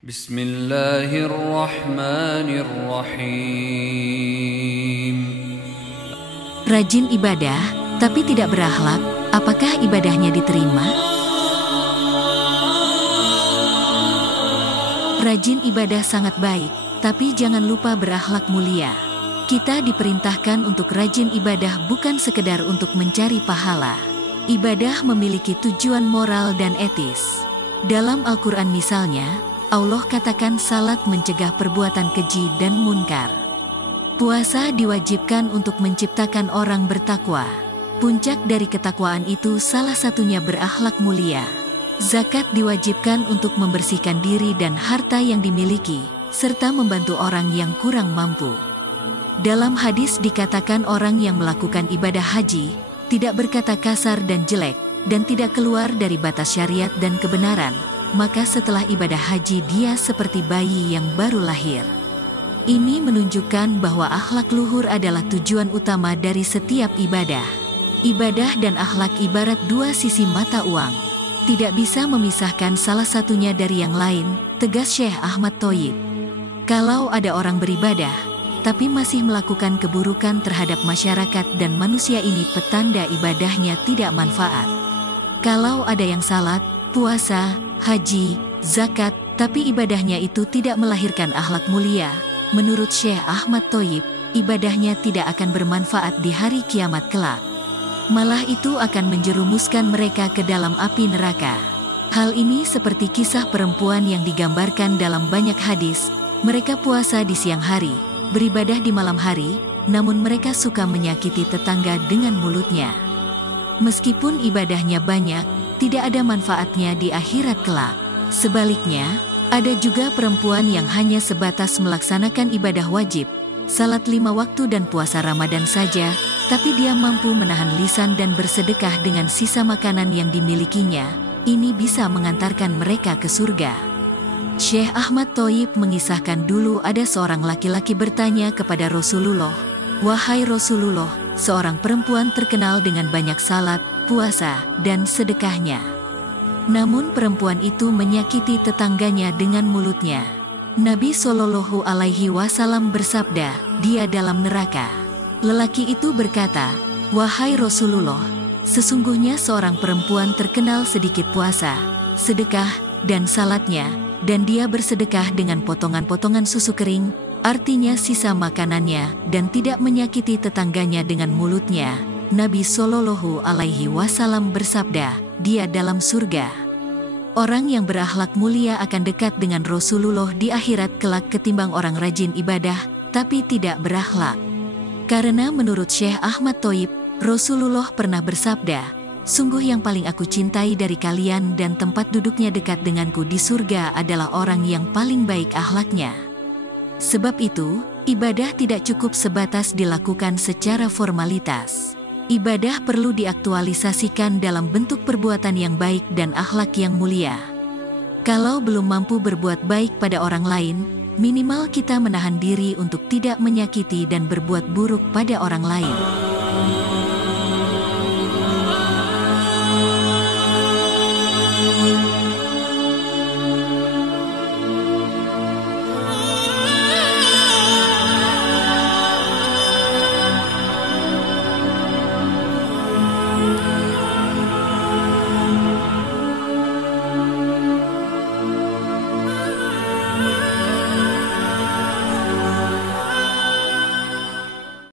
Bismillahirrahmanirrahim. Rajin ibadah, tapi tidak berakhlak, apakah ibadahnya diterima? Rajin ibadah sangat baik, tapi jangan lupa berakhlak mulia. Kita diperintahkan untuk rajin ibadah bukan sekedar untuk mencari pahala. Ibadah memiliki tujuan moral dan etis. Dalam Al-Quran misalnya, Allah katakan salat mencegah perbuatan keji dan munkar. Puasa diwajibkan untuk menciptakan orang bertakwa. Puncak dari ketakwaan itu salah satunya berakhlak mulia. Zakat diwajibkan untuk membersihkan diri dan harta yang dimiliki, serta membantu orang yang kurang mampu. Dalam hadis dikatakan orang yang melakukan ibadah haji, tidak berkata kasar dan jelek, dan tidak keluar dari batas syariat dan kebenaran, maka setelah ibadah haji dia seperti bayi yang baru lahir. Ini menunjukkan bahwa akhlak luhur adalah tujuan utama dari setiap ibadah. Ibadah dan akhlak ibarat dua sisi mata uang. Tidak bisa memisahkan salah satunya dari yang lain, tegas Syekh Ahmad Thoyyib. Kalau ada orang beribadah, tapi masih melakukan keburukan terhadap masyarakat dan manusia, ini petanda ibadahnya tidak manfaat. Kalau ada yang salat, puasa, haji, zakat, tapi ibadahnya itu tidak melahirkan akhlak mulia, menurut Syekh Ahmad Thoyyib, ibadahnya tidak akan bermanfaat di hari kiamat kelak. Malah itu akan menjerumuskan mereka ke dalam api neraka. Hal ini seperti kisah perempuan yang digambarkan dalam banyak hadis. Mereka puasa di siang hari, beribadah di malam hari, namun mereka suka menyakiti tetangga dengan mulutnya. Meskipun ibadahnya banyak, tidak ada manfaatnya di akhirat kelak. Sebaliknya, ada juga perempuan yang hanya sebatas melaksanakan ibadah wajib, salat 5 waktu dan puasa Ramadan saja, tapi dia mampu menahan lisan dan bersedekah dengan sisa makanan yang dimilikinya. Ini bisa mengantarkan mereka ke surga. Syekh Ahmad Thoyyib mengisahkan dulu ada seorang laki-laki bertanya kepada Rasulullah, "Wahai Rasulullah, seorang perempuan terkenal dengan banyak salat, puasa, dan sedekahnya. Namun perempuan itu menyakiti tetangganya dengan mulutnya." Nabi Shallallahu Alaihi Wasallam bersabda, "Dia dalam neraka." Lelaki itu berkata, "Wahai Rasulullah, sesungguhnya seorang perempuan terkenal sedikit puasa, sedekah, dan salatnya, dan dia bersedekah dengan potongan-potongan susu kering, artinya sisa makanannya, dan tidak menyakiti tetangganya dengan mulutnya." Nabi Shallallahu Alaihi Wasallam bersabda, "Dia dalam surga." Orang yang berakhlak mulia akan dekat dengan Rasulullah di akhirat kelak ketimbang orang rajin ibadah, tapi tidak berakhlak. Karena menurut Syekh Ahmad Thoyyib, Rasulullah pernah bersabda, "Sungguh yang paling aku cintai dari kalian dan tempat duduknya dekat denganku di surga adalah orang yang paling baik akhlaknya." Sebab itu, ibadah tidak cukup sebatas dilakukan secara formalitas. Ibadah perlu diaktualisasikan dalam bentuk perbuatan yang baik dan akhlak yang mulia. Kalau belum mampu berbuat baik pada orang lain, minimal kita menahan diri untuk tidak menyakiti dan berbuat buruk pada orang lain.